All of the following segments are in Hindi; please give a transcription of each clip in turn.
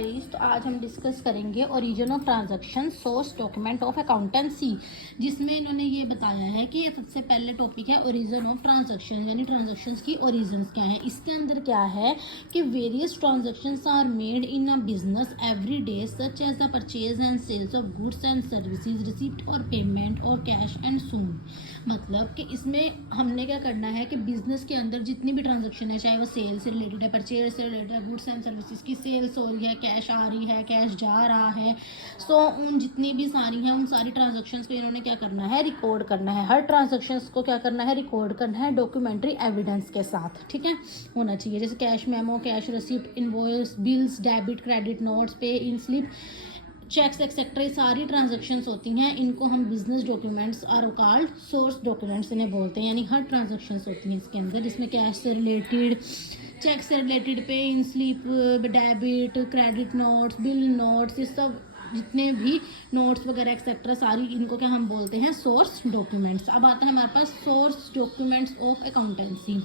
गाइस, तो आज हम डिस्कस करेंगे origin of transaction source document of accountancy, जिसमें इन्होंने ये बताया है कि ये सबसे पहले टॉपिक है ओरिजिन ऑफ ट्रांजैक्शन, यानी ट्रांजैक्शंस की ओरिजिन्स क्या है। इसके अंदर क्या है कि various transactions are made in a business every day such as the purchase and sales of goods and services, receipt और पेमेंट और कैश एंड सून। मतलब कि इसमें हमने क्या करना है कि बिजनेस के अंदर जितनी भी ट्रांजैक्शन है, चाहे वो सेल से रिलेटेड है, परचेज से रिलेटेड है, गुड्स एंड सर्विसेज की सेल्स हो रही है, कैश आ रही है, कैश जा रहा है, सो उन जितनी भी सारी हैं उन सारी ट्रांजैक्शंस को इन्होंने क्या करना है, रिकॉर्ड करना है। हर ट्रांजैक्शंस को क्या करना है, रिकॉर्ड करना है डॉक्यूमेंट्री एविडेंस के साथ, ठीक है, होना चाहिए। जैसे cash memo, cash receipt, invoice, bills, debit, credit notes, पे इन स्लिप, चेक्स एक्सेट्रा, ये सारी ट्रांजैक्शंस होती हैं, इनको हम business documents are called source documents इन्हें बोलते हैं। यानी हर ट्रांजैक्शंस होती हैं इसके अंदर, जिसमें कैश से रिलेटेड, चेक से related, pay in slip, debit, credit notes, bill notes, ये सब जितने भी नोट्स वगैरह एक्सेट्रा सारी, इनको क्या हम बोलते हैं, सोर्स डॉक्यूमेंट्स। अब आता है हमारे पास सोर्स डॉक्यूमेंट्स ऑफ अकाउंटेंसी।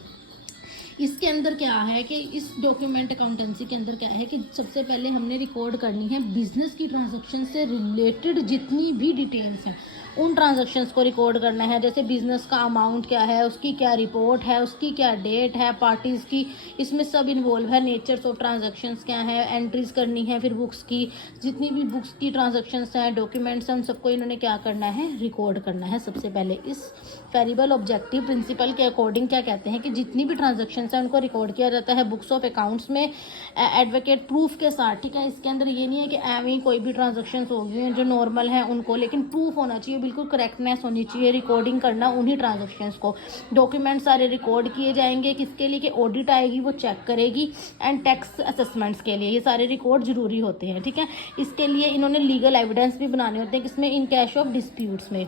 इसके अंदर क्या है कि इस डॉक्यूमेंट अकाउंटेंसी के अंदर क्या है कि सबसे पहले हमने रिकॉर्ड करनी है बिजनेस की ट्रांजैक्शन से रिलेटेड जितनी भी डिटेल्स हैं, उन ट्रांजैक्शंस को रिकॉर्ड करना है। जैसे बिजनेस का अमाउंट क्या है, उसकी क्या रिपोर्ट है, उसकी क्या डेट है, पार्टीज़ की, इसमें सब इन्वॉल्व है। नेचर्स ऑफ ट्रांजैक्शंस क्या है, एंट्रीज करनी है, फिर बुक्स की जितनी भी बुक्स की ट्रांजैक्शंस हैं, डॉक्यूमेंट्स हैं, उन सबको इन्होंने क्या करना है, रिकॉर्ड करना है सबसे पहले। इस वेरिएबल ऑब्जेक्टिव प्रिंसिपल के अकॉर्डिंग क्या कहते हैं कि जितनी भी ट्रांजैक्शंस हैं उनको रिकॉर्ड किया जाता है बुक्स ऑफ अकाउंट्स में एडवोकेट प्रूफ के साथ, ठीक है। इसके अंदर ये नहीं है कि एवं कोई भी ट्रांजैक्शंस हो गई हैं जो नॉर्मल हैं उनको, लेकिन प्रूफ होना चाहिए, बिल्कुल करेक्टनेस होनी चाहिए, रिकॉर्डिंग करना उन्हीं ट्रांजैक्शंस को। डॉक्यूमेंट सारे रिकॉर्ड किए जाएंगे, किसके लिए कि ऑडिट आएगी वो चेक करेगी, एंड टैक्स असेसमेंट्स के लिए ये सारे रिकॉर्ड जरूरी होते हैं, ठीक है। इसके लिए इन्होंने लीगल एविडेंस भी बनाने होते हैं, किसमें, इन कैश ऑफ डिस्प्यूट्स में,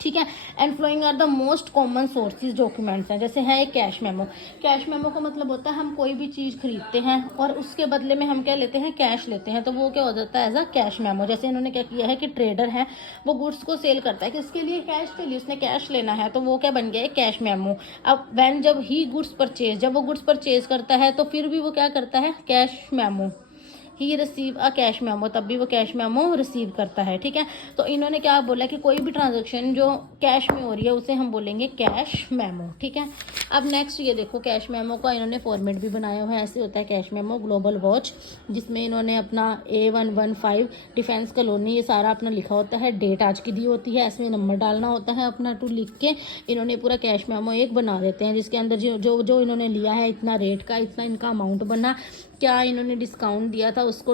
ठीक है। And following are the most common sources documents हैं। जैसे है एक कैश मेमो। कैश मेमो का मतलब होता है हम कोई भी चीज़ खरीदते हैं और उसके बदले में हम क्या लेते हैं, कैश लेते हैं, तो वो क्या हो जाता है, एज अ कैश मेमो। जैसे इन्होंने क्या किया है कि ट्रेडर है, वो गुड्स को सेल करता है, किसके लिए, कैश के लिए, उसने कैश लेना है, तो वो क्या बन गया है, कैश मेमो। अब वैन जब ही गुड्स परचेज, जब वो गुड्स परचेज करता है तो फिर भी वो क्या करता है, cash memo he receive a cash memo, तब भी वो कैश मेमो रिसीव करता है, ठीक है। तो इन्होंने क्या बोला कि कोई भी ट्रांजैक्शन जो कैश में हो रही है उसे हम बोलेंगे कैश मेमो, ठीक है। अब नेक्स्ट ये देखो, कैश मेमो का इन्होंने फॉर्मेट भी बनाया हुआ है। ऐसे होता है कैश मेमो ग्लोबल वॉच, जिसमें इन्होंने अपना A115 डिफेंस कॉलोनी, ये सारा अपना लिखा होता है, डेट आज की दी होती है, इसमें नंबर डालना होता है अपना टू लिख के इन्होंने पूरा कैश मेमो एक बना देते हैं, जिसके अंदर जो जो इन्होंने लिया है, इतना रेट का, इतना इनका अमाउंट बना, क्या इन्होंने डिस्काउंट दिया था उसको